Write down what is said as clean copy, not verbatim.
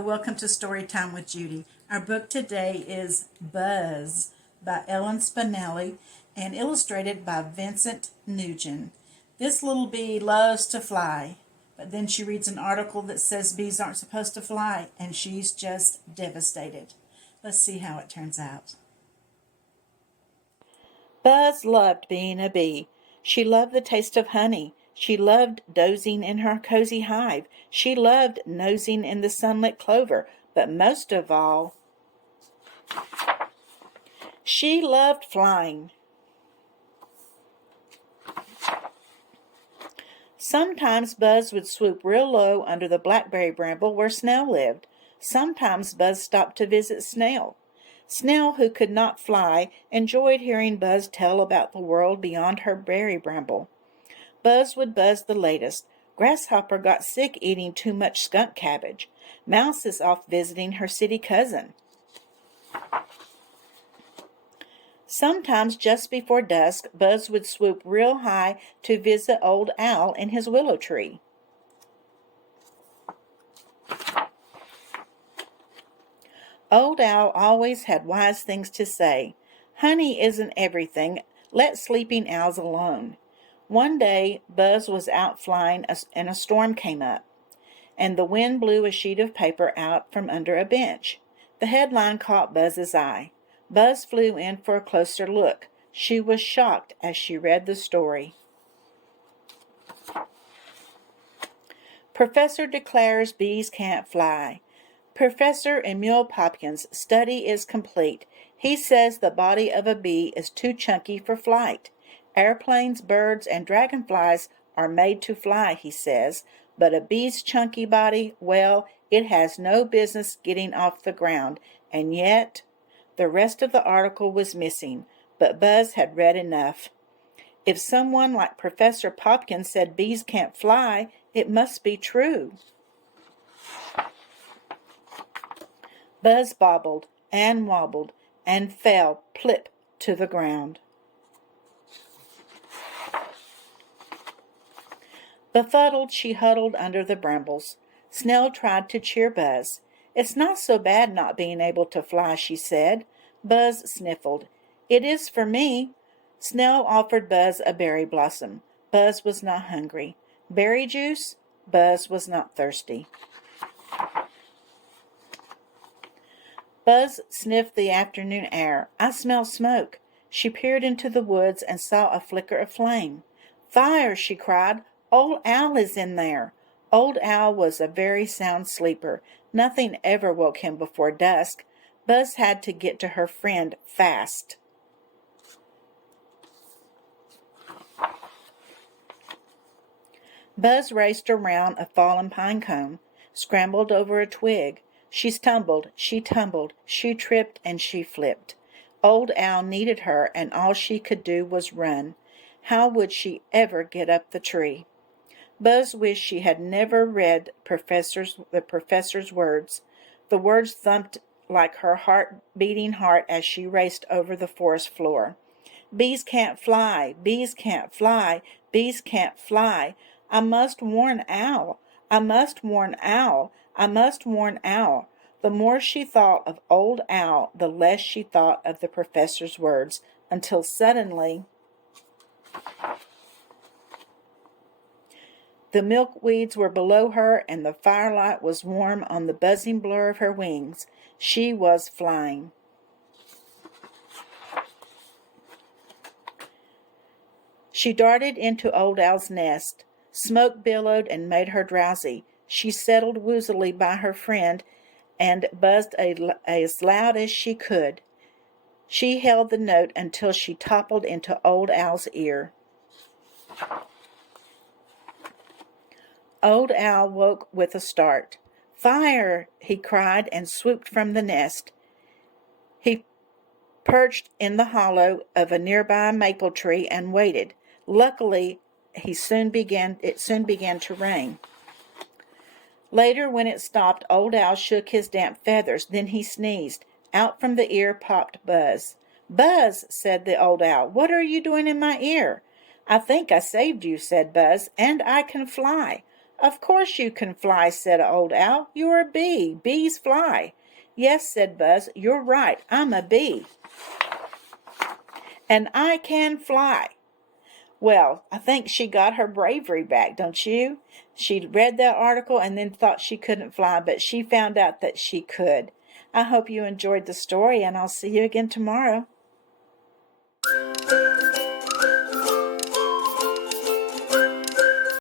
Welcome to Story Time with Judy. Our book today is Buzz by Ellen Spinelli and illustrated by Vincent Nugent. This little bee loves to fly, but then she reads an article that says bees aren't supposed to fly, and she's just devastated. Let's see how it turns out. Buzz loved being a bee. She loved the taste of honey. She loved dozing in her cozy hive. She loved nosing in the sunlit clover. But most of all, she loved flying. Sometimes Buzz would swoop real low under the blackberry bramble where Snail lived. Sometimes Buzz stopped to visit Snail. Snail, who could not fly, enjoyed hearing Buzz tell about the world beyond her berry bramble. Buzz would buzz the latest. Grasshopper got sick eating too much skunk cabbage. Mouse is off visiting her city cousin. Sometimes just before dusk, Buzz would swoop real high to visit Old Owl in his willow tree. Old Owl always had wise things to say. Honey isn't everything. Let sleeping owls alone. One day, Buzz was out flying and a storm came up, and the wind blew a sheet of paper out from under a bench. The headline caught Buzz's eye. Buzz flew in for a closer look. She was shocked as she read the story. Professor declares bees can't fly. Professor Emil Popkin's study is complete. He says the body of a bee is too chunky for flight. Airplanes, birds, and dragonflies are made to fly, he says, but a bee's chunky body, well, it has no business getting off the ground, and yet the rest of the article was missing, but Buzz had read enough. If someone like Professor Popkin said bees can't fly, it must be true. Buzz bobbled and wobbled and fell plip to the ground. Befuddled, she huddled under the brambles. Snail tried to cheer Buzz. It's not so bad not being able to fly, she said. Buzz sniffled. It is for me. Snail offered Buzz a berry blossom. Buzz was not hungry. Berry juice? Buzz was not thirsty. Buzz sniffed the afternoon air. I smell smoke. She peered into the woods and saw a flicker of flame. Fire, she cried. Old Owl is in there. Old Owl was a very sound sleeper. Nothing ever woke him before dusk. Buzz had to get to her friend fast. Buzz raced around a fallen pine cone, scrambled over a twig. She stumbled, she tumbled, she tripped, and she flipped. Old Owl needed her, and all she could do was run. How would she ever get up the tree? Buzz wished she had never read the professor's words. The words thumped like her heart-beating heart as she raced over the forest floor. Bees can't fly, bees can't fly, bees can't fly. I must warn Owl, I must warn Owl, I must warn Owl. The more she thought of Old Owl, the less she thought of the professor's words, until suddenly the milkweeds were below her, and the firelight was warm on the buzzing blur of her wings. She was flying. She darted into Old Owl's nest. Smoke billowed and made her drowsy. She settled woozily by her friend and buzzed as loud as she could. She held the note until she toppled into Old Owl's ear. Old Owl woke with a start. Fire! He cried and swooped from the nest. He perched in the hollow of a nearby maple tree and waited. Luckily, it soon began to rain. Later, when it stopped, Old Owl shook his damp feathers. Then he sneezed. Out from the ear popped Buzz. Buzz, said the Old Owl, what are you doing in my ear? I think I saved you, said Buzz, and I can fly. "Of course you can fly," said Old Owl. "You're a bee. Bees fly." "Yes," said Buzz, "you're right. I'm a bee, and I can fly." Well, I think she got her bravery back, don't you? She read that article and then thought she couldn't fly, but she found out that she could. I hope you enjoyed the story, and I'll see you again tomorrow.